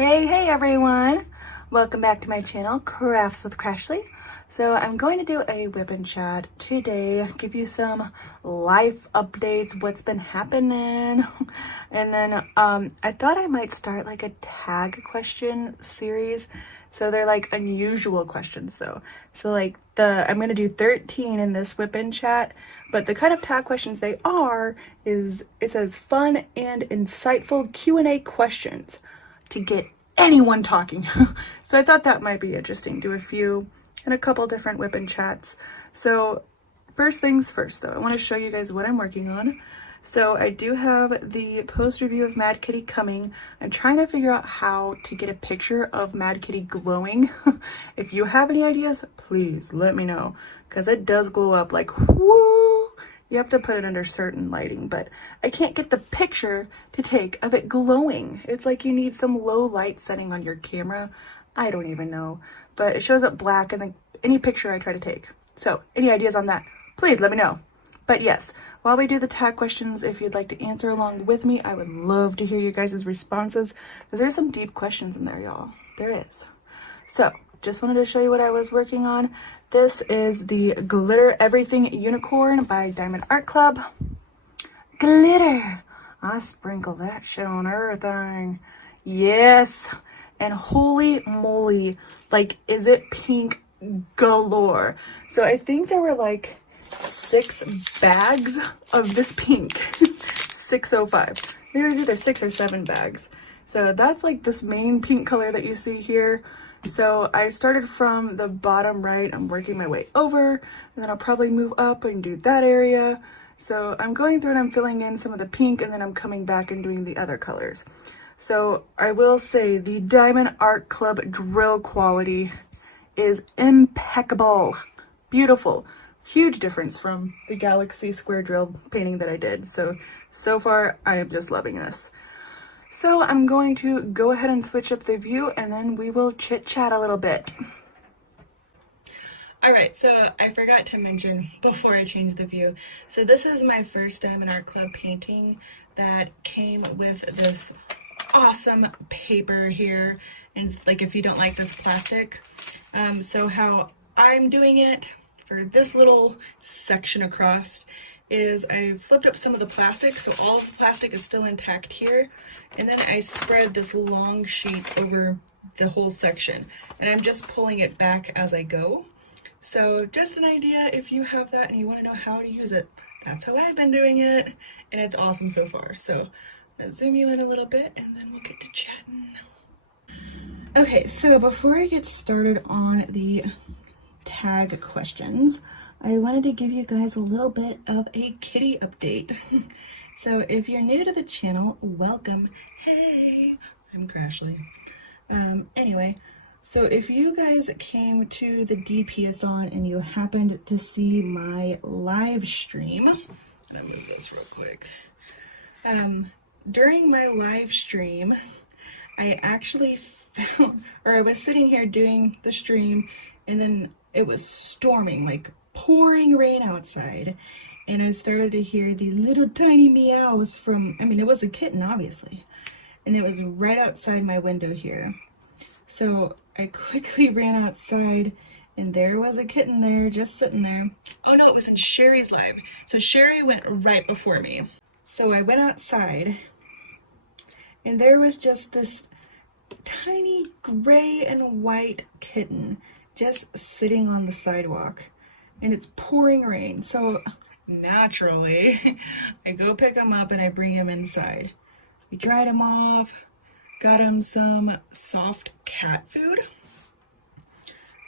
Hey everyone! Welcome back to my channel, Crafts with Crashly. So I'm going to do a whip and chat today, give you some life updates, what's been happening, and then I thought I might start like a tag question series. So they're like unusual questions though. So like I'm going to do 13 in this whip and chat, but the kind of tag questions they are is it says fun and insightful Q&A questions to get anyone talking. So I thought that might be interesting. Do a few and a couple different whip and chats. So first things first though, I want to show you guys what I'm working on. So I do have the post review of Mad Kitty coming. I'm trying to figure out how to get a picture of Mad Kitty glowing. If you have any ideas, please let me know, because it does glow up like whoo. You have to put it under certain lighting, but I can't get the picture to take of it glowing. It's like you need some low light setting on your camera. I don't even know, but it shows up black in any picture I try to take. So any ideas on that, please let me know. But yes, while we do the tag questions, if you'd like to answer along with me, I would love to hear you guys' responses, because there's some deep questions in there, y'all. There is. So just wanted to show you what I was working on. This is the Glitter Everything Unicorn by Diamond Art Club. Glitter! I sprinkle that shit on everything. Yes! And holy moly, like, is it pink galore? So I think there were like 6 bags of this pink. 605. There's either 6 or 7 bags. So that's like this main pink color that you see here. So I started from the bottom right, I'm working my way over, and then I'll probably move up and do that area. So I'm going through and I'm filling in some of the pink, and then I'm coming back and doing the other colors. So I will say the Diamond Art Club drill quality is impeccable. Beautiful. Huge difference from the Galaxy Square drill painting that I did. So far I am just loving this. So I'm going to go ahead and switch up the view, and then we will chit chat a little bit. Alright, so I forgot to mention before I change the view. So this is my first Diamond Art Club painting that came with this awesome paper here. And like, if you don't like this plastic, so how I'm doing it for this little section across is I flipped up some of the plastic, so all of the plastic is still intact here, and then I spread this long sheet over the whole section, and I'm just pulling it back as I go. So just an idea, if you have that and you want to know how to use it, that's how I've been doing it, and it's awesome so far. So I'm gonna zoom you in a little bit and then we'll get to chatting. Okay, so before I get started on the tag questions, I wanted to give you guys a little bit of a kitty update. So if you're new to the channel, welcome. Hey, I'm Crashly. Anyway, so if you guys came to the DPathon and you happened to see my live stream, I'm gonna move this real quick. During my live stream, I actually found, or I was sitting here doing the stream, and then it was storming, like pouring rain outside, and I started to hear these little tiny meows from, I mean, it was a kitten obviously, and it was right outside my window here. So I quickly ran outside, and there was a kitten there just sitting there. Oh no, it was in Sherry's live. So Sherry went right before me. So I went outside, and there was just this tiny gray and white kitten just sitting on the sidewalk, and it's pouring rain. So naturally I go pick him up and I bring him inside. We dried him off, got him some soft cat food,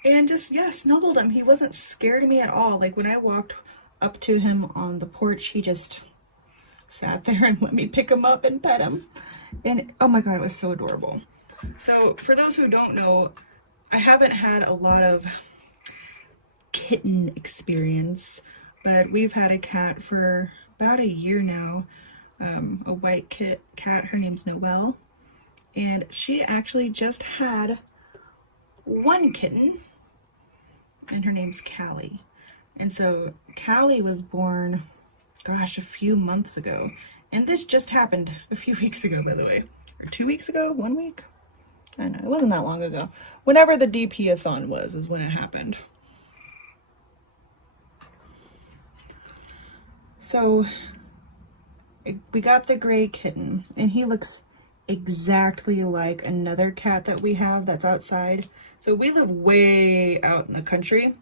and just, yeah, snuggled him. He wasn't scared of me at all. Like, when I walked up to him on the porch, he just sat there and let me pick him up and pet him, and oh my god, it was so adorable. So for those who don't know, I haven't had a lot of kitten experience, but we've had a cat for about a year now, a white cat, her name's Noelle, and she actually just had one kitten, and her name's Callie. And so Callie was born, gosh, a few months ago, and this just happened a few weeks ago, by the way, or 2 weeks ago, 1 week, I know, it wasn't that long ago. Whenever the DPer was is when it happened. So we got the gray kitten, and he looks exactly like another cat that we have that's outside. So we live way out in the country.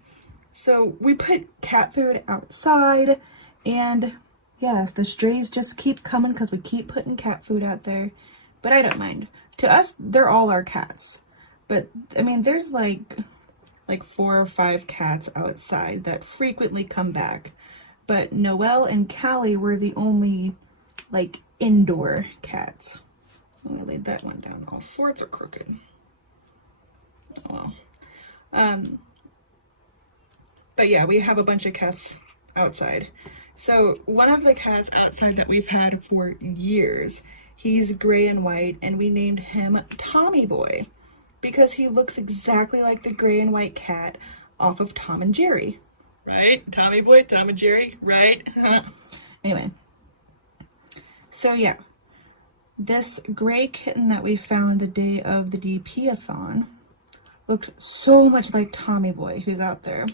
So we put cat food outside, and yes, the strays just keep coming because we keep putting cat food out there. But I don't mind. To us, they're all our cats. But I mean, there's like 4 or 5 cats outside that frequently come back. But Noelle and Callie were the only like indoor cats. I'm gonna lay that one down. All sorts are crooked. Oh well. But yeah, we have a bunch of cats outside. So one of the cats outside that we've had for years, he's gray and white, and we named him Tommy Boy because he looks exactly like the gray and white cat off of Tom and Jerry. Right? Tommy Boy, Tom and Jerry, right? Anyway. So yeah, this gray kitten that we found the day of the DPer looked so much like Tommy Boy, who's out there.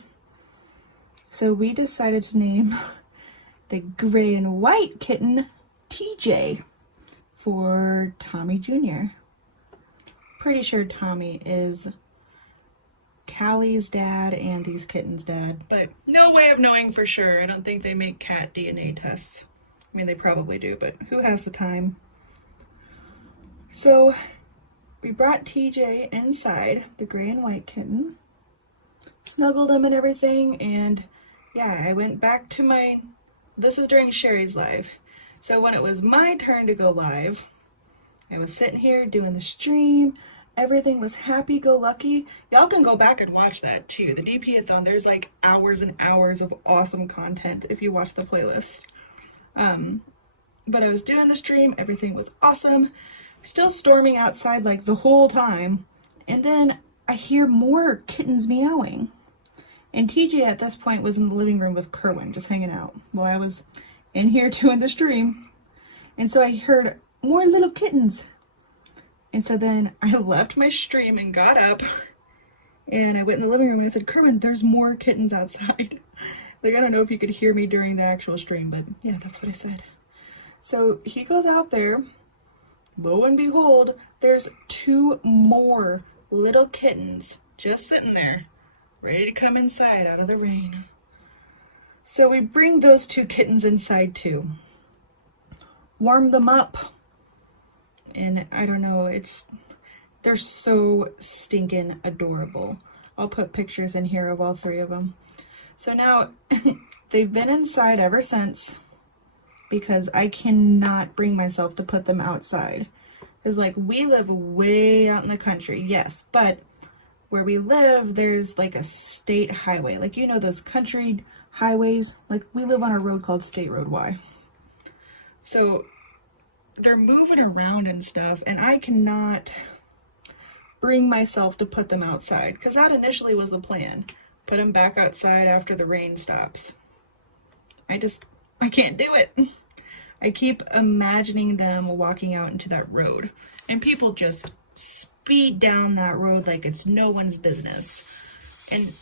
So we decided to name the gray and white kitten TJ for Tommy Jr. Pretty sure Tommy is Callie's dad and these kittens' dad, but no way of knowing for sure. I don't think they make cat DNA tests. I mean, they probably do, but who has the time? So we brought TJ inside, the gray and white kitten, snuggled him and everything, and yeah, I went back to this was during Sherry's live. So when it was my turn to go live, I was sitting here doing the stream. Everything was happy-go-lucky. Y'all can go back and watch that too. The DPer, there's like hours and hours of awesome content if you watch the playlist. But I was doing the stream. Everything was awesome. Still storming outside like the whole time. And then I hear more kittens meowing. And TJ at this point was in the living room with Kerwin, just hanging out, while I was in here doing the stream. And so I heard more little kittens. And so then I left my stream and got up, and I went in the living room and I said, Kerwin, there's more kittens outside. Like, I don't know if you could hear me during the actual stream, but yeah, that's what I said. So he goes out there. Lo and behold, there's 2 more little kittens just sitting there, ready to come inside out of the rain. So we bring those 2 kittens inside too. Warm them up. And I don't know, they're so stinking adorable. I'll put pictures in here of all 3 of them. So now they've been inside ever since because I cannot bring myself to put them outside. Because like we live way out in the country, yes, but where we live, there's like a state highway. Like, you know, those country highways, like we live on a road called State Road Y. So they're moving around and stuff, and I cannot bring myself to put them outside because that initially was the plan. Put them back outside after the rain stops. I can't do it. I keep imagining them walking out into that road, and people just speed down that road like it's no one's business. And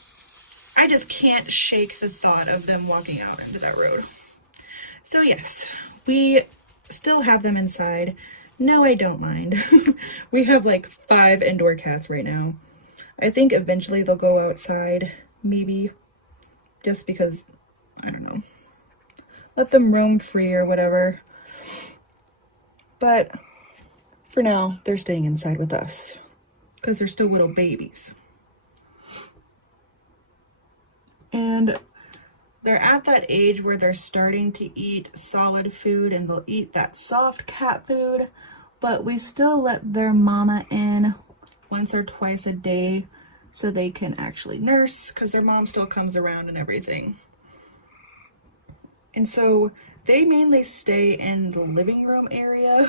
I just can't shake the thought of them walking out into that road. So yes, we still have them inside. No, I don't mind. We have like 5 indoor cats right now. I think eventually they'll go outside, maybe, just because, I don't know, let them roam free or whatever. But for now, they're staying inside with us because they're still little babies. And they're at that age where they're starting to eat solid food, and they'll eat that soft cat food, but we still let their mama in once or twice a day so they can actually nurse, because their mom still comes around and everything. And so they mainly stay in the living room area.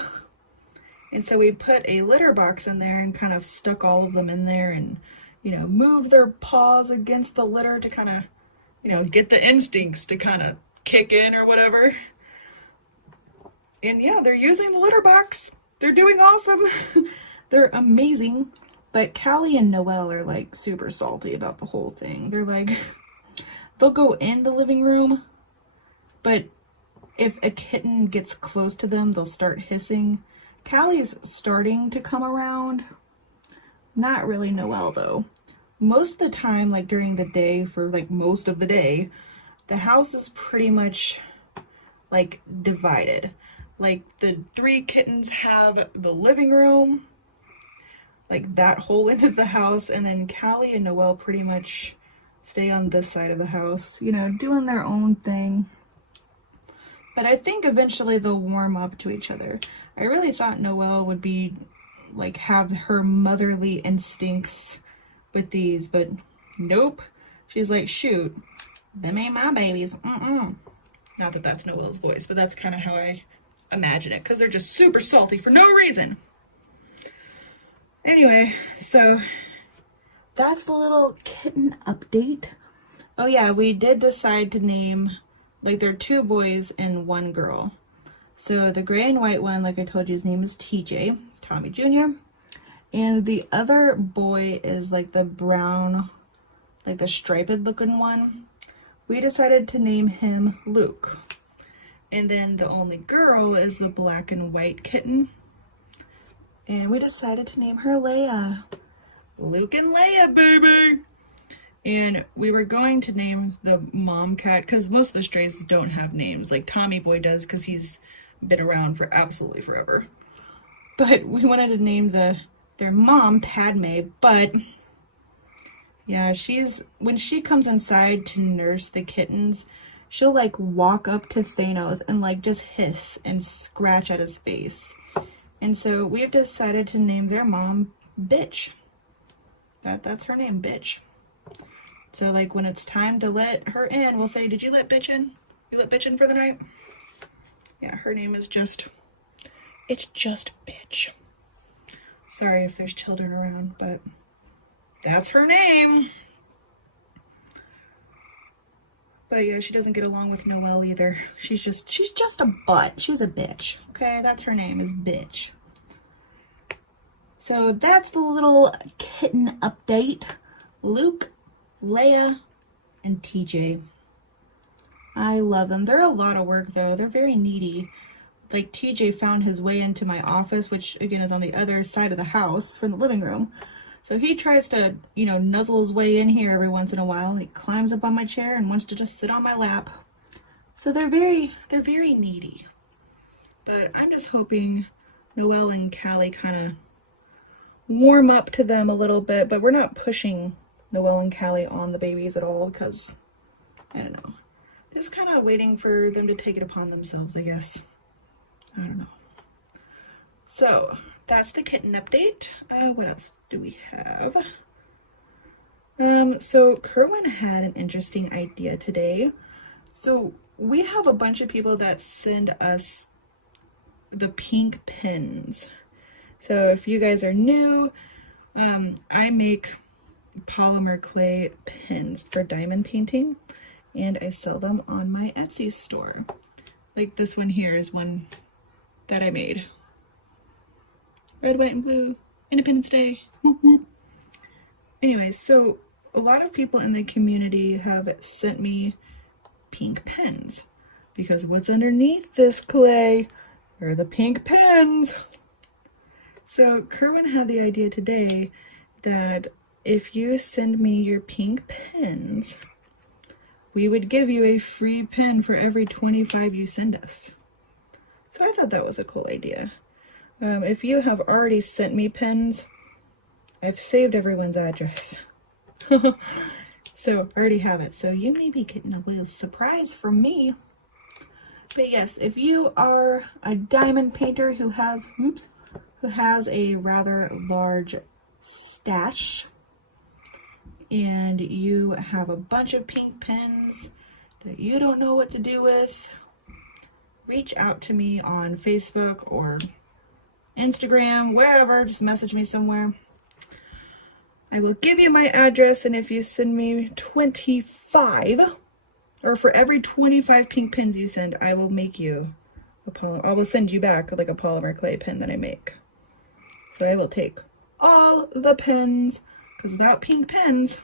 And so we put a litter box in there and kind of stuck all of them in there and, you know, moved their paws against the litter to kind of, you know, get the instincts to kind of kick in or whatever. And yeah, they're using the litter box. They're doing awesome. They're amazing, but Callie and Noelle are like super salty about the whole thing. They're like, they'll go in the living room, but if a kitten gets close to them, they'll start hissing. Callie's starting to come around. Not really Noelle though. Most of the time, like during the day, for like most of the day, the house is pretty much like divided. Like the 3 kittens have the living room, like that whole end of the house, and then Callie and Noelle pretty much stay on this side of the house, you know, doing their own thing. But I think eventually they'll warm up to each other. I really thought Noelle would be like have her motherly instincts with these, but nope. She's like, shoot, them ain't my babies. Not that that's Noelle's voice, but that's kind of how I imagine it, because they're just super salty for no reason. Anyway, so that's the little kitten update. Oh yeah, we did decide to name, like there are 2 boys and 1 girl. So the gray and white one, like I told you, his name is TJ, Tommy Jr. And the other boy is like the brown, like the striped looking one. We decided to name him Luke. And then the only girl is the black and white kitten. And we decided to name her Leia. Luke and Leia, baby! And we were going to name the mom cat, because most of the strays don't have names. Like Tommy Boy does, because he's been around for absolutely forever. But we wanted to name their mom Padme, but yeah, when she comes inside to nurse the kittens, she'll like walk up to Thanos and like just hiss and scratch at his face. And so we've decided to name their mom Bitch. That's her name, Bitch. So like when it's time to let her in, we'll say, did you let Bitch in? You let Bitch in for the night? Yeah, her name is it's just Bitch. Sorry if there's children around, but that's her name. But yeah, she doesn't get along with Noelle either. She's just a butt. She's a bitch. Okay, that's her name, is Bitch. So that's the little kitten update. Luke, Leia, and TJ. I love them. They're a lot of work though. They're very needy. Like TJ found his way into my office, which again is on the other side of the house from the living room. So he tries to, you know, nuzzle his way in here every once in a while. He climbs up on my chair and wants to just sit on my lap. So they're very needy. But I'm just hoping Noelle and Callie kind of warm up to them a little bit, but we're not pushing Noelle and Callie on the babies at all, because I don't know. Just kind of waiting for them to take it upon themselves, I guess. I don't know. So that's the kitten update. What else do we have? So Kerwin had an interesting idea today. So we have a bunch of people that send us the pink pins. So if you guys are new, I make polymer clay pins for diamond painting, and I sell them on my Etsy store. Like this one here is one that I made. Red, white, and blue. Independence Day. Anyways, so a lot of people in the community have sent me pink pens, because what's underneath this clay are the pink pens. So Kerwin had the idea today that if you send me your pink pens, we would give you a free pen for every 25 you send us. So I thought that was a cool idea. If you have already sent me pens, I've saved everyone's address. So I already have it. So you may be getting a little surprise from me. But yes, if you are a diamond painter who has a rather large stash, and you have a bunch of pink pens that you don't know what to do with, reach out to me on Facebook or Instagram, wherever. Just message me somewhere. I will give you my address, and if you send me 25, or for every 25 pink pens you send, I will make you I will send you back like a polymer clay pen that I make. So I will take all the pens, because without pink pens,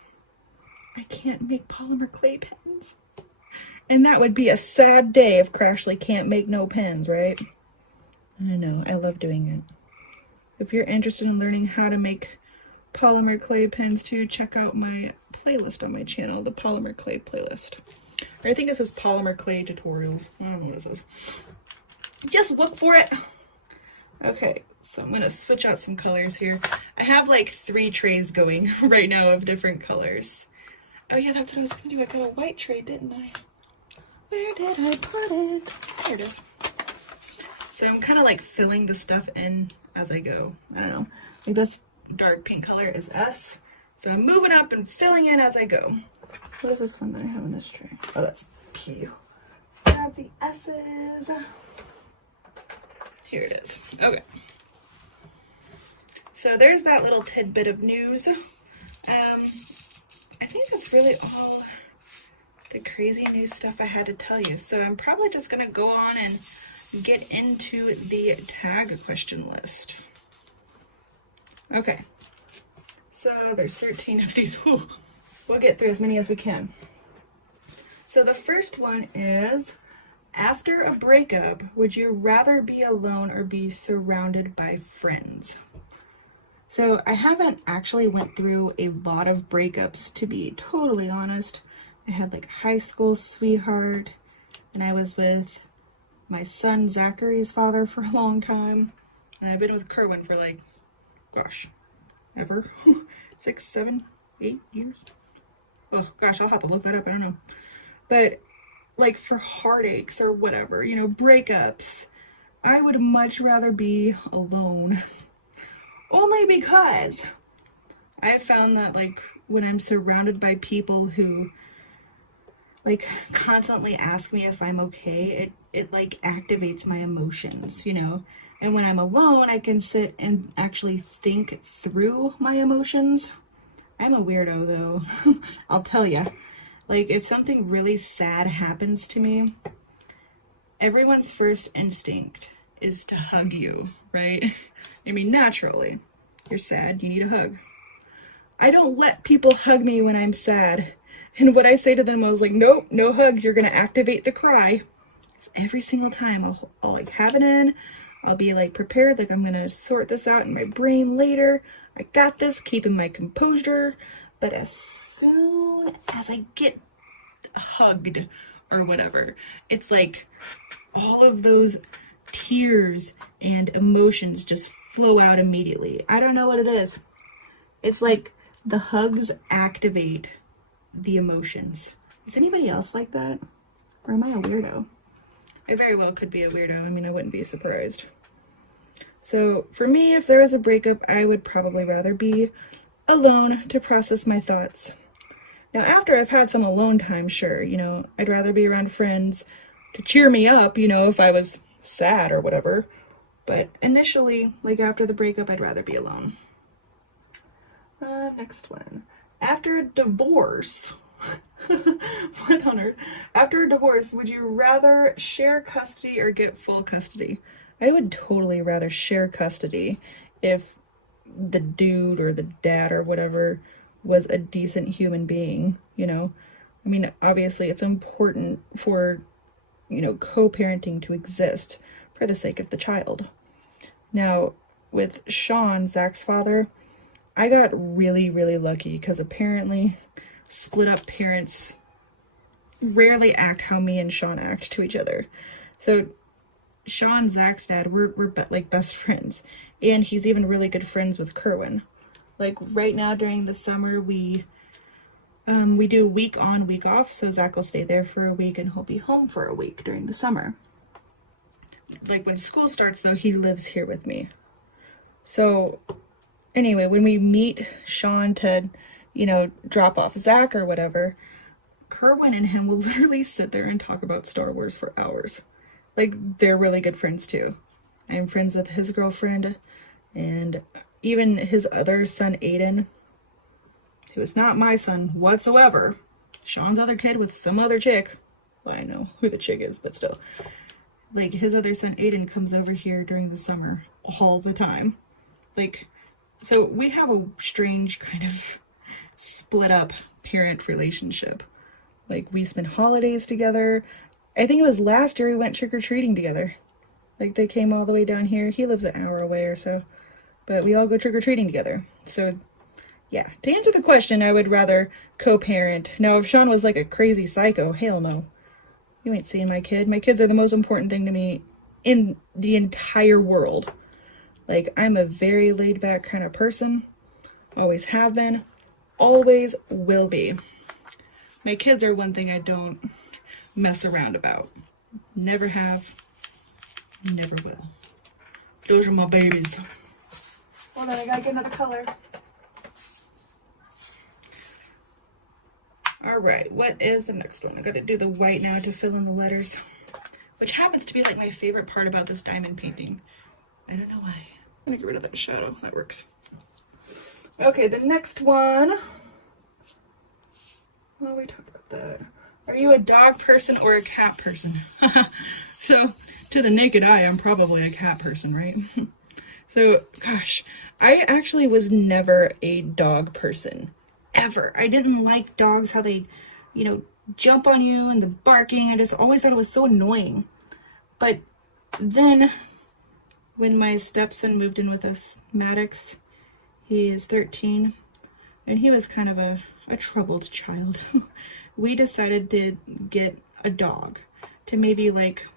I can't make polymer clay pens. And that would be a sad day if Crashly can't make no pens, right? I know, I love doing it. If you're interested in learning how to make polymer clay pens too, check out my playlist on my channel, the polymer clay playlist. Or I think it says polymer clay tutorials. I don't know what it says. Just look for it. Okay, so I'm going to switch out some colors here. I have like 3 trays going right now of different colors. Oh yeah, that's what I was going to do. I got a white tray, didn't I? Where did I put it? There it is. So I'm kind of like filling the stuff in as I go. I don't know. Like this dark pink color is S. So I'm moving up and filling in as I go. What is this one that I have in this tray? Oh, that's P. Grab the S's. Here it is. Okay. So there's that little tidbit of news. I think that's really all the crazy new stuff I had to tell you. So I'm probably just going to go on and get into the tag question list. Okay. So there's 13 of these. Whew. We'll get through as many as we can. So the first one is, after a breakup, would you rather be alone or be surrounded by friends? So I haven't actually went through a lot of breakups, to be totally honest. I had like high school sweetheart, and I was with my son Zachary's father for a long time. And I've been with Kerwin for like, gosh, ever. 6, 7, 8 years. Oh gosh, I'll have to look that up, I don't know. But like for heartaches or whatever, you know, breakups, I would much rather be alone. Only because I found that like when I'm surrounded by people who like constantly ask me if I'm okay, it like activates my emotions, you know. And when I'm alone, I can sit and actually think through my emotions. I'm a weirdo though. I'll tell ya. Like if something really sad happens to me, everyone's first instinct is to hug you, right? I mean, naturally, you're sad, you need a hug. I don't let people hug me when I'm sad. And what I say to them, I was like, nope, no hugs, you're gonna activate the cry. Every single time I'll like have it in, I'll be like prepared, like I'm gonna sort this out in my brain later. I got this, keeping my composure. But as soon as I get hugged or whatever, it's like all of those tears and emotions just flow out immediately. I don't know what it is. It's like the hugs activate the emotions. Is anybody else like that? Or am I a weirdo? I very well could be a weirdo. I mean, I wouldn't be surprised. So for me, if there was a breakup, I would probably rather be alone to process my thoughts. Now, after I've had some alone time, sure, you know, I'd rather be around friends to cheer me up, you know, if I was sad or whatever. But initially, like after the breakup, I'd rather be alone. Next one. After a divorce, what on earth? After a divorce, would you rather share custody or get full custody? I would totally rather share custody if the dude or the dad or whatever was a decent human being, you know? I mean, obviously it's important for, you know, co-parenting to exist for the sake of the child. Now, with Sean, Zach's father, I got really, really lucky because apparently split up parents rarely act how me and Sean act to each other. So Sean, Zach's dad, we're like best friends, and he's even really good friends with Kerwin. Like right now during the summer, we do week on, week off. So Zach will stay there for a week and he'll be home for a week during the summer. Like when school starts though, he lives here with me. So anyway, when we meet Sean to, you know, drop off Zach or whatever, Kerwin and him will literally sit there and talk about Star Wars for hours. Like, they're really good friends too. I'm friends with his girlfriend and even his other son, Aiden, who is not my son whatsoever. Sean's other kid with some other chick. Well, I know who the chick is, but still. Like, his other son, Aiden, comes over here during the summer all the time. like, so we have a strange kind of split up parent relationship. Like, we spend holidays together. I think it was last year we went trick-or-treating together. Like, they came all the way down here. He lives an hour away or so, but we all go trick-or-treating together. So yeah, to answer the question, I would rather co-parent. Now, if Sean was like a crazy psycho, hell no. You ain't seeing my kid. My kids are the most important thing to me in the entire world. Like, I'm a very laid-back kind of person. Always have been. Always will be. My kids are one thing I don't mess around about. Never have. Never will. Those are my babies. Hold on, I gotta get another color. Alright, what is the next one? I gotta do the white now to fill in the letters, which happens to be like my favorite part about this diamond painting. I don't know why. I'm gonna get rid of that shadow. That works. Okay, the next one. Well, we talked about that. Are you a dog person or a cat person? So, to the naked eye, I'm probably a cat person, right? So, gosh, I actually was never a dog person. Ever. I didn't like dogs, how they, you know, jump on you and the barking. I just always thought it was so annoying. But then when my stepson moved in with us, Maddox, he is 13, and he was kind of a troubled child. We decided to get a dog to maybe, like,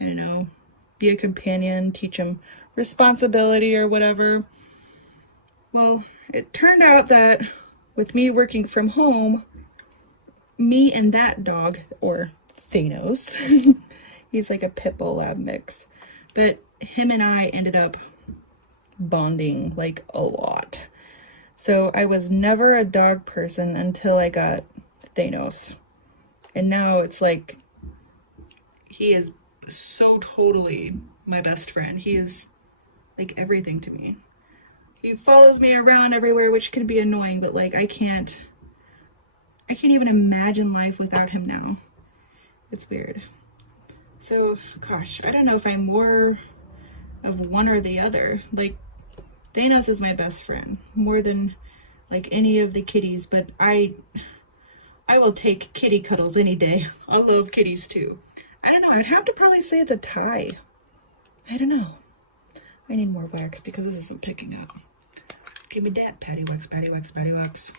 I don't know, be a companion, teach him responsibility or whatever. Well, it turned out that with me working from home, me and that dog, or Thanos, he's like a pit bull lab mix, but him and I ended up bonding like a lot. So I was never a dog person until I got Thanos. And now it's like, he is so totally my best friend. He is like everything to me. He follows me around everywhere, which could be annoying, but like I can't even imagine life without him now. It's weird. So, gosh, I don't know if I'm more of one or the other. Like, Thanos is my best friend, more than like any of the kitties, but I will take kitty cuddles any day. I love kitties too. I don't know, I'd have to probably say it's a tie. I don't know. I need more wax because this isn't picking up. Give me that, patty wax, patty wax, patty wax.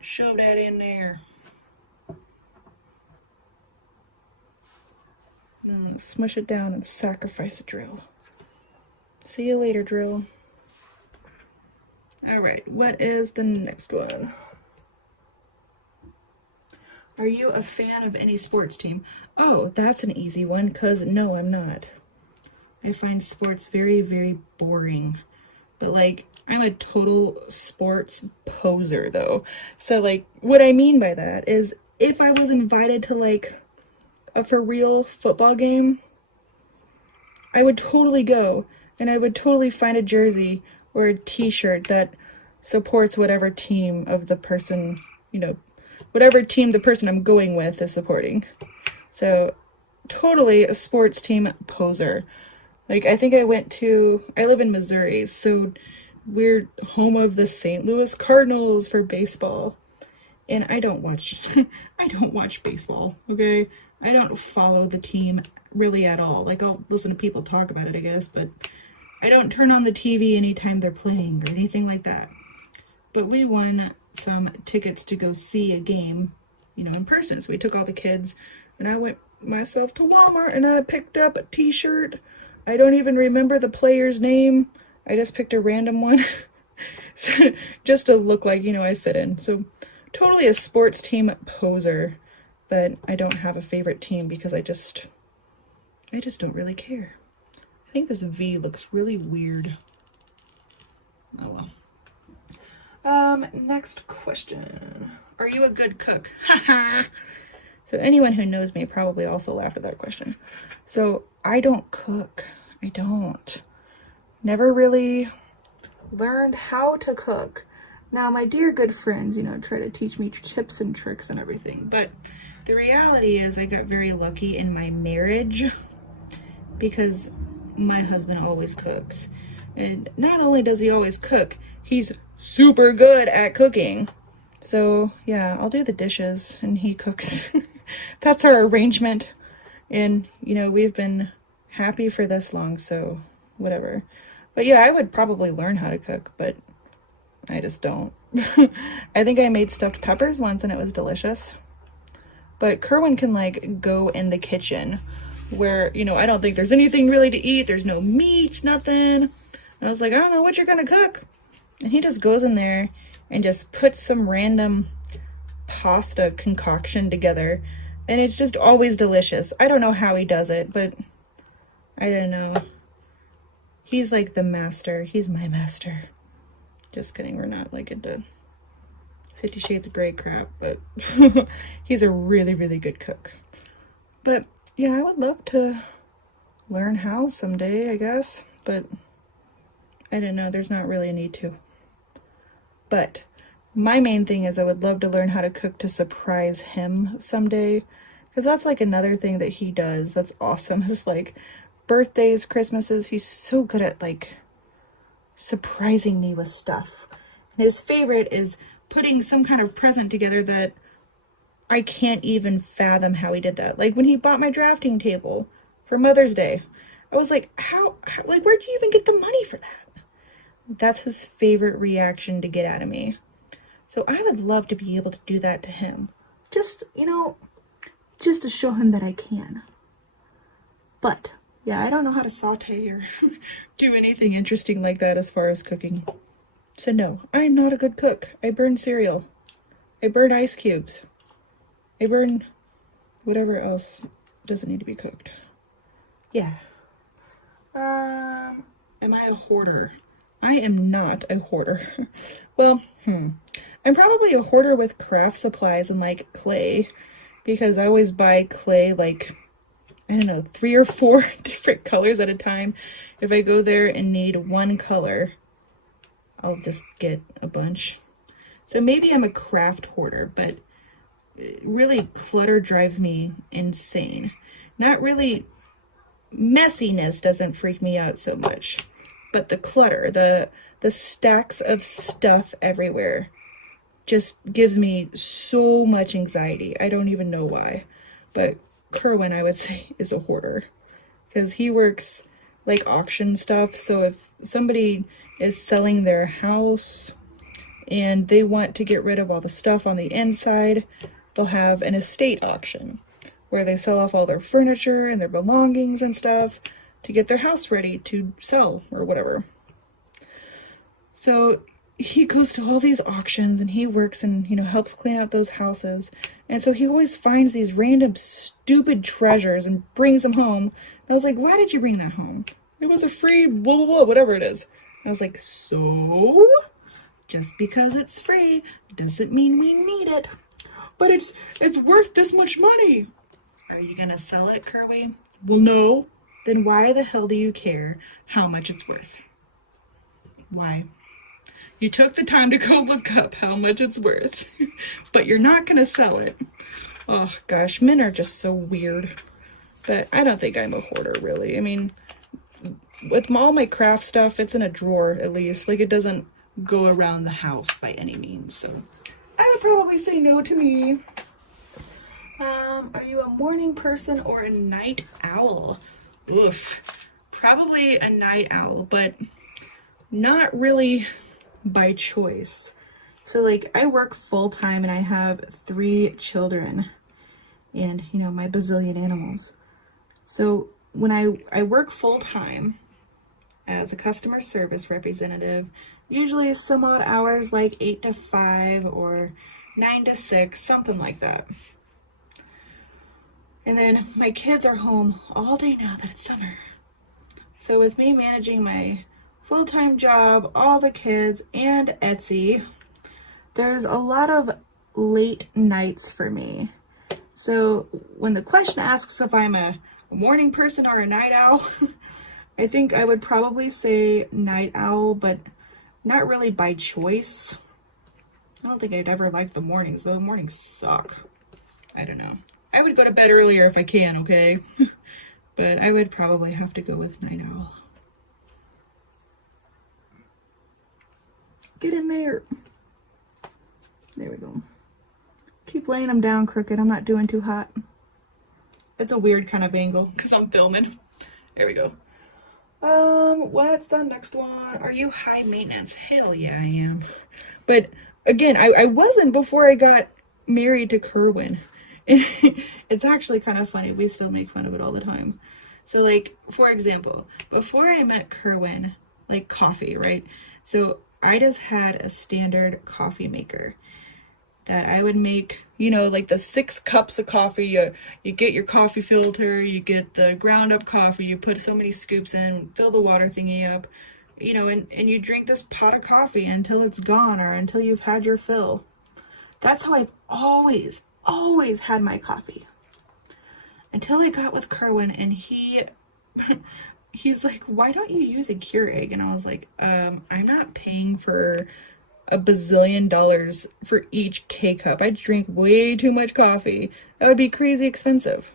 Shove that in there. Smush it down and sacrifice a drill. See you later, drill. Alright, what is the next one? Are you a fan of any sports team? Oh, that's an easy one, because no, I'm not. I find sports very, very boring. But like, I'm a total sports poser though. So like, what I mean by that is if I was invited to like a for real football game, I would totally go, and I would totally find a jersey or a t-shirt that supports whatever team of the person, you know, whatever team the person I'm going with is supporting. So totally a sports team poser. Like, I think I live in Missouri, so we're home of the St. Louis Cardinals for baseball. And I don't watch baseball, okay? I don't follow the team really at all. Like, I'll listen to people talk about it, I guess, but I don't turn on the TV anytime they're playing or anything like that. But we won some tickets to go see a game, you know, in person. So we took all the kids, and I went myself to Walmart, and I picked up a t-shirt. I don't even remember the player's name. I just picked a random one so, just to look like, you know, I fit in. So totally a sports team poser, but I don't have a favorite team because I just don't really care. I think this V looks really weird. Oh well. Next question. Are you a good cook? So anyone who knows me probably also laughed at that question. So I don't cook. I don't. Never really learned how to cook. Now, my dear good friends, you know, try to teach me tips and tricks and everything. But the reality is I got very lucky in my marriage. because my husband always cooks. And not only does he always cook, he's super good at cooking. So yeah, I'll do the dishes and he cooks. That's our arrangement. And you know, we've been happy for this long, so whatever. But yeah, I would probably learn how to cook, but I just don't. I think I made stuffed peppers once and it was delicious. But Kerwin can like go in the kitchen where, you know, I don't think there's anything really to eat. There's no meats, nothing. And I was like, I don't know what you're gonna cook. And he just goes in there and just puts some random pasta concoction together. And it's just always delicious. I don't know how he does it, but I don't know. He's like the master. He's my master. Just kidding. We're not like into 50 Shades of Grey crap, but he's a really, really good cook. But yeah, I would love to learn how someday, I guess, but I don't know. There's not really a need to. But my main thing is I would love to learn how to cook to surprise him someday, because that's like another thing that he does that's awesome is like birthdays, Christmases. He's so good at like surprising me with stuff. And his favorite is putting some kind of present together that I can't even fathom how he did that. Like when he bought my drafting table for Mother's Day, I was like, how like, where'd you even get the money for that? That's his favorite reaction to get out of me. So I would love to be able to do that to him. Just, you know, just to show him that I can. But yeah, I don't know how to saute or do anything interesting like that as far as cooking. So no, I'm not a good cook. I burn cereal. I burn ice cubes. I burn whatever else doesn't need to be cooked. Yeah. Am I a hoarder? I am not a hoarder. Well, I'm probably a hoarder with craft supplies and like clay, because I always buy clay like, I don't know, 3 or 4 different colors at a time. If I go there and need one color, I'll just get a bunch. So maybe I'm a craft hoarder, but really clutter drives me insane. Not really, messiness doesn't freak me out so much, but the clutter, the stacks of stuff everywhere just gives me so much anxiety. I don't even know why. But Kerwin, I would say, is a hoarder, because he works like auction stuff. So if somebody is selling their house and they want to get rid of all the stuff on the inside, they'll have an estate auction where they sell off all their furniture and their belongings and stuff to get their house ready to sell or whatever. So he goes to all these auctions and he works and, you know, helps clean out those houses. And so he always finds these random stupid treasures and brings them home. And I was like, why did you bring that home? It was a free blah, blah, blah, whatever it is. I was like, so just because it's free doesn't mean we need it. But it's worth this much money. Are you gonna sell it, Kerwin? Well, no. Then why the hell do you care how much it's worth? Why? You took the time to go look up how much it's worth, but you're not gonna sell it. Oh gosh, men are just so weird. But I don't think I'm a hoarder, really. I mean, with all my craft stuff, it's in a drawer at least. Like, it doesn't go around the house by any means. So I would probably say no to me. Are you a morning person or a night owl? Oof. Probably a night owl, but not really by choice. So like, I work full time and I have 3 children and, you know, my bazillion animals. So when I work full time as a customer service representative, usually some odd hours like 8 to 5 or 9 to 6, something like that. And then my kids are home all day now that it's summer. So with me managing my full-time job, all the kids, and Etsy, there's a lot of late nights for me. So when the question asks if I'm a morning person or a night owl, I think I would probably say night owl, but not really by choice. I don't think I'd ever like the mornings, though. The mornings suck. I don't know. I would go to bed earlier if I can, okay? but I would probably have to go with Night Owl. Get in there. There we go. Keep laying them down crooked. I'm not doing too hot. It's a weird kind of angle because I'm filming. There we go. What's the next one? Are you high maintenance? Hell yeah, I am. But again, I wasn't before I got married to Kerwin. It's actually kind of funny. We still make fun of it all the time. So like, for example, before I met Kerwin, like coffee, right? So I just had a standard coffee maker that I would make, you know, like the 6 cups of coffee. You get your coffee filter, you get the ground up coffee, you put so many scoops in, fill the water thingy up, you know, and you drink this pot of coffee until it's gone or until you've had your fill. That's how I've always had my coffee. Until I got with Kerwin and he's like, why don't you use a Keurig? And I was like, I'm not paying for a bazillion dollars for each K-cup. I drink way too much coffee. That would be crazy expensive.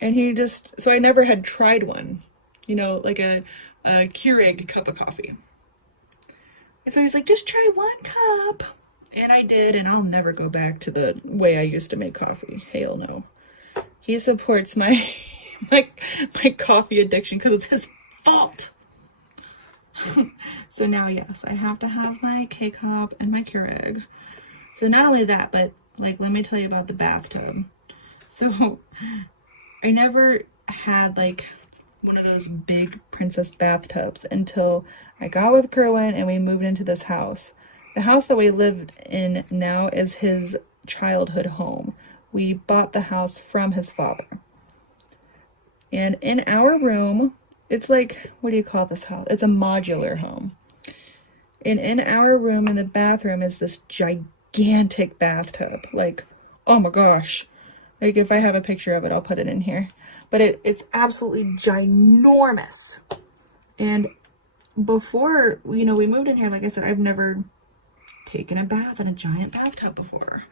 And he just, so I never had tried one, you know, like a Keurig cup of coffee. And so he's like, just try 1 cup. And I did, and I'll never go back to the way I used to make coffee. Hell no. He supports my my coffee addiction because it's his fault. So now, yes, I have to have my K-cup and my Keurig. So not only that, but like, let me tell you about the bathtub. So I never had like one of those big princess bathtubs until I got with Kerwin and we moved into this house. The house that we live in now is his childhood home. We bought the house from his father. And in our room, it's like, what do you call this house? It's a modular home. And in our room, in the bathroom, is this gigantic bathtub. Like, oh my gosh. Like, if I have a picture of it, I'll put it in here. But it's absolutely ginormous. And before, you know, we moved in here, like I said, I've never taken a bath in a giant bathtub before.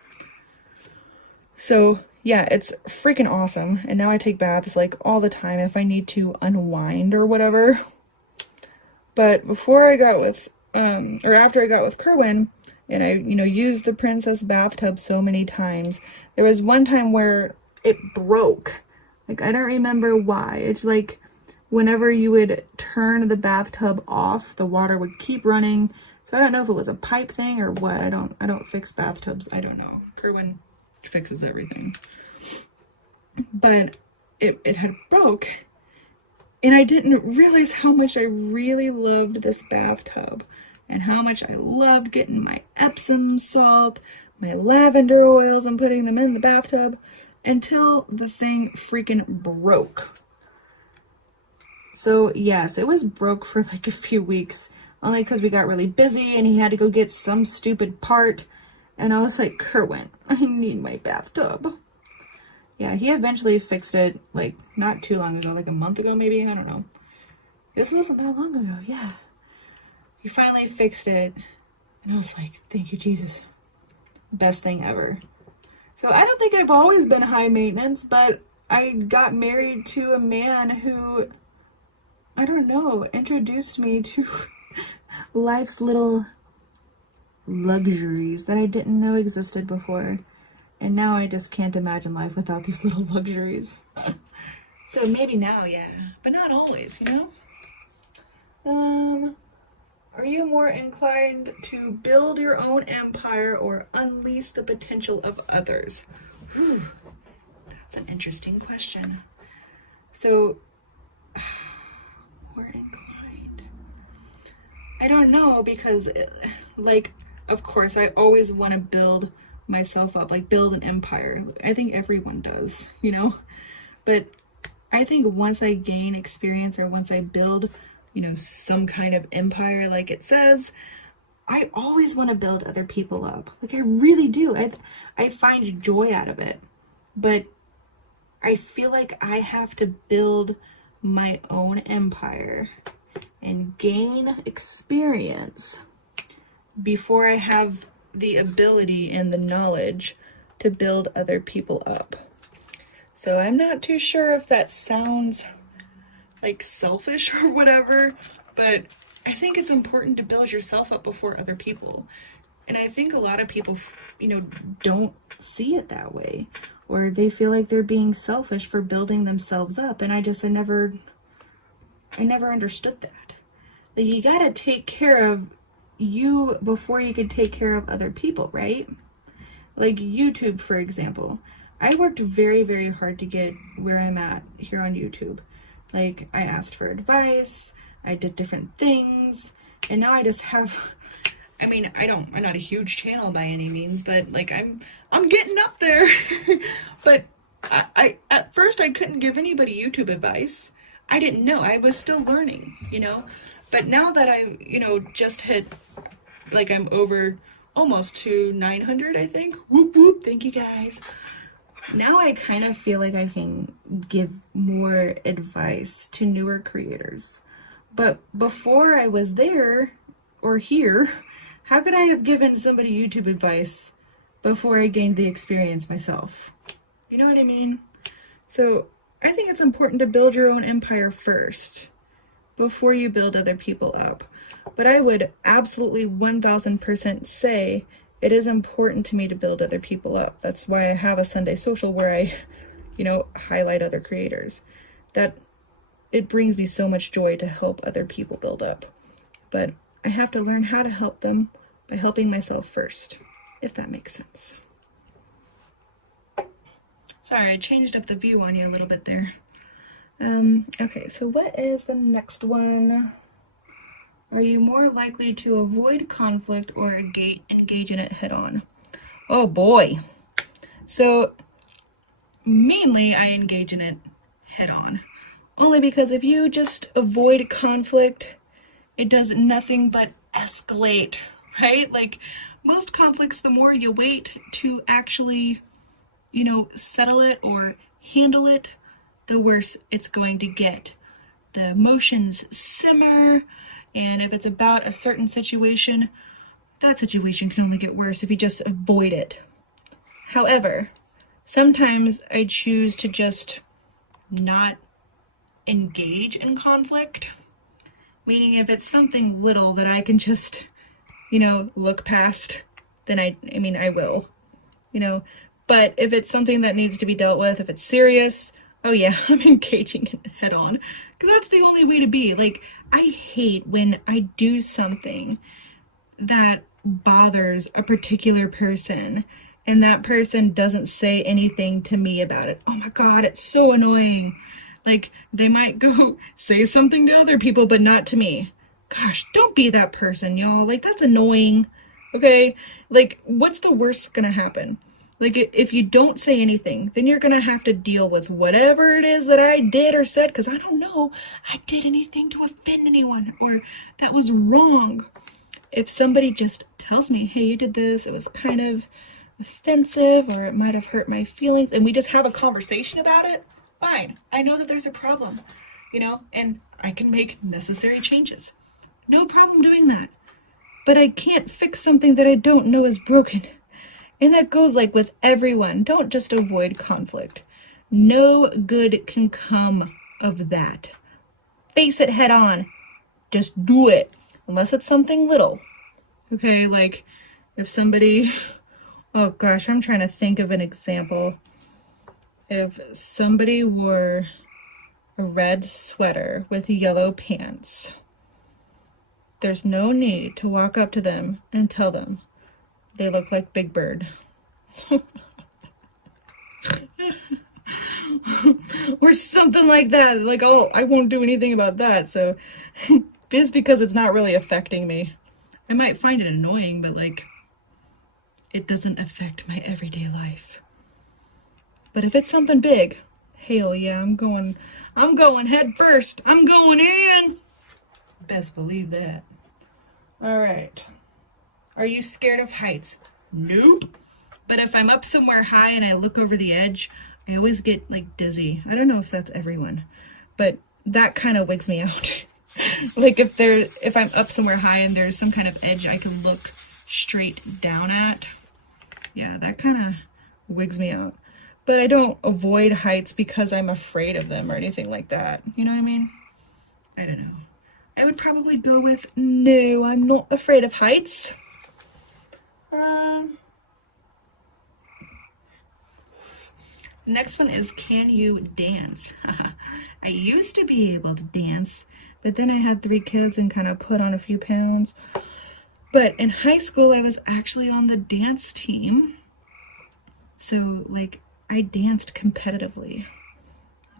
So yeah, it's freaking awesome. And now I take baths like all the time if I need to unwind or whatever. But before I got with, or after I got with Kerwin, and I, you know, used the princess bathtub so many times, there was one time where it broke. Like, I don't remember why. It's like whenever you would turn the bathtub off, the water would keep running. So I don't know if it was a pipe thing or what. I don't fix bathtubs. I don't know. Kerwin fixes everything. But it had broke. And I didn't realize how much I really loved this bathtub. And how much I loved getting my Epsom salt, my lavender oils, and putting them in the bathtub. Until the thing freaking broke. So yes, it was broke for like a few weeks. Only because we got really busy and he had to go get some stupid part. And I was like, Kerwin, I need my bathtub. Yeah, he eventually fixed it, like, not too long ago, like a month ago maybe, I don't know. This wasn't that long ago, yeah. He finally fixed it, and I was like, thank you, Jesus. Best thing ever. So I don't think I've always been high maintenance, but I got married to a man who, I don't know, introduced me to life's little luxuries that I didn't know existed before. And now I just can't imagine life without these little luxuries. So maybe now, yeah, but not always, you know? Are you more inclined to build your own empire or unleash the potential of others? Whew, that's an interesting question. So, more inclined. I don't know, because, like, of course, I always want to build myself up, like build an empire. I think everyone does, you know? But I think once I gain experience or once I build, you know, some kind of empire like it says, I always want to build other people up. Like, I really do. I find joy out of it. But I feel like I have to build my own empire and gain experience before I have the ability and the knowledge to build other people up. So I'm not too sure if that sounds like selfish or whatever, but I think it's important to build yourself up before other people. And I think a lot of people, you know, don't see it that way, or they feel like they're being selfish for building themselves up. And I never understood that. Like, you gotta take care of you before you could take care of other people, right? Like YouTube, for example. I worked very, very hard to get where I'm at here on YouTube. Like, I asked for advice, I did different things, and now I just have, I mean, I'm not a huge channel by any means, but like I'm getting up there. But I at first I couldn't give anybody YouTube advice. I didn't know. I was still learning, you know. But now that I, you know, just hit, like, I'm over almost to 900, I think. Whoop whoop, thank you guys. Now I kind of feel like I can give more advice to newer creators. But before I was there or here, how could I have given somebody YouTube advice before I gained the experience myself? You know what I mean? So I think it's important to build your own empire first before you build other people up. But I would absolutely 1000% say it is important to me to build other people up. That's why I have a Sunday social where I, you know, highlight other creators. That it brings me so much joy to help other people build up. But I have to learn how to help them by helping myself first, if that makes sense. Sorry, I changed up the view on you a little bit there. Okay, so what is the next one? Are you more likely to avoid conflict or engage in it head on? Oh boy. So mainly I engage in it head on. Only because if you just avoid conflict, it does nothing but escalate, right? Like, most conflicts, the more you wait to actually, you know, settle it or handle it, the worse it's going to get. The emotions simmer, and if it's about a certain situation, that situation can only get worse if you just avoid it. However, sometimes I choose to just not engage in conflict, meaning if it's something little that I can just, you know, look past, then I will, you know. But if it's something that needs to be dealt with, if it's serious, oh yeah, I'm engaging it head on, because that's the only way to be. Like, I hate when I do something that bothers a particular person and that person doesn't say anything to me about it. Oh my God, it's so annoying. Like, they might go say something to other people, but not to me. Gosh, don't be that person, y'all. Like, that's annoying. Okay? Like, what's the worst gonna happen? Like, if you don't say anything, then you're gonna have to deal with whatever it is that I did or said, because I don't know I did anything to offend anyone or that was wrong. If somebody just tells me, hey, you did this, it was kind of offensive, or it might have hurt my feelings, and we just have a conversation about it, fine. I know that there's a problem, you know, and I can make necessary changes. No problem doing that. But I can't fix something that I don't know is broken. And that goes like with everyone. Don't just avoid conflict. No good can come of that. Face it head on. Just do it. Unless it's something little. Okay, like if somebody, oh gosh, I'm trying to think of an example. If somebody wore a red sweater with yellow pants, there's no need to walk up to them and tell them they look like Big Bird. Or something like that. Like, oh, I won't do anything about that. So just because it's not really affecting me. I might find it annoying, but like, it doesn't affect my everyday life. But if it's something big, hell yeah, I'm going head first. I'm going in. Best believe that. All right. Are you scared of heights? Nope. But if I'm up somewhere high and I look over the edge, I always get like dizzy. I don't know if that's everyone, but that kind of wigs me out. Like if I'm up somewhere high and there's some kind of edge I can look straight down at, yeah, that kind of wigs me out. But I don't avoid heights because I'm afraid of them or anything like that. You know what I mean? I don't know. I would probably go with no, I'm not afraid of heights. The next one is, can you dance? I used to be able to dance, but then I had 3 kids and kind of put on a few pounds. But in high school, I was actually on the dance team. So, like, I danced competitively.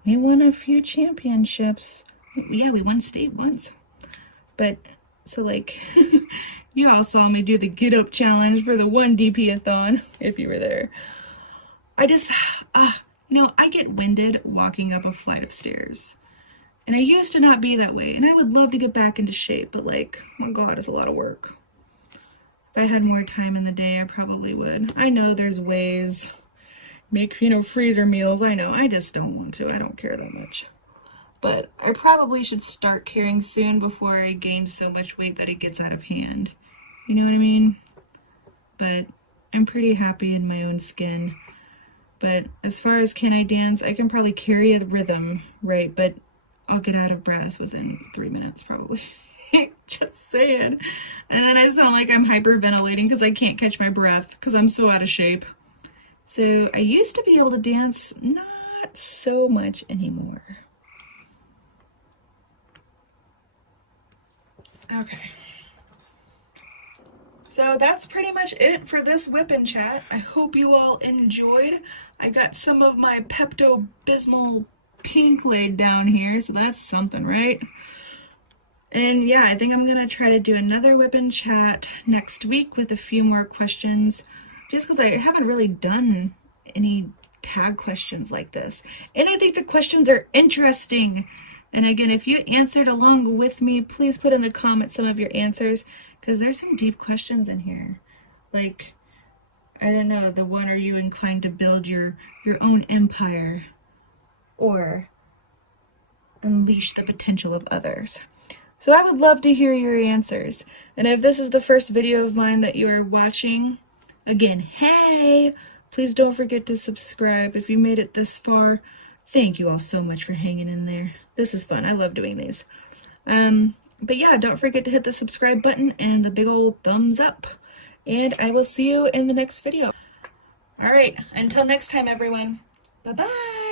We won a few championships. Yeah, we won state once. But, so like, you all saw me do the get up challenge for the 1 DP-a-thon, if you were there. I just, you know, I get winded walking up a flight of stairs. And I used to not be that way, and I would love to get back into shape, but like, oh God, it's a lot of work. If I had more time in the day, I probably would. I know there's ways. Make, you know, freezer meals. I know, I just don't want to. I don't care that much. But I probably should start caring soon before I gain so much weight that it gets out of hand. You know what I mean? But I'm pretty happy in my own skin. But as far as can I dance, I can probably carry a rhythm, right? But I'll get out of breath within 3 minutes probably. Just saying. And then I sound like I'm hyperventilating because I can't catch my breath because I'm so out of shape. So I used to be able to dance, not so much anymore. Okay. So that's pretty much it for this whip and chat. I hope you all enjoyed. I got some of my Pepto-Bismol pink laid down here, so that's something, right? And yeah, I think I'm gonna try to do another whip and chat next week with a few more questions, just because I haven't really done any tag questions like this. And I think the questions are interesting. And again, if you answered along with me, please put in the comments some of your answers, because there's some deep questions in here. Like, I don't know, the one, are you inclined to build your own empire or unleash the potential of others? So I would love to hear your answers. And if this is the first video of mine that you are watching, again, hey, please don't forget to subscribe if you made it this far. Thank you all so much for hanging in there. This is fun. I love doing these. But yeah, don't forget to hit the subscribe button and the big old thumbs up. And I will see you in the next video. All right, until next time, everyone. Bye-bye.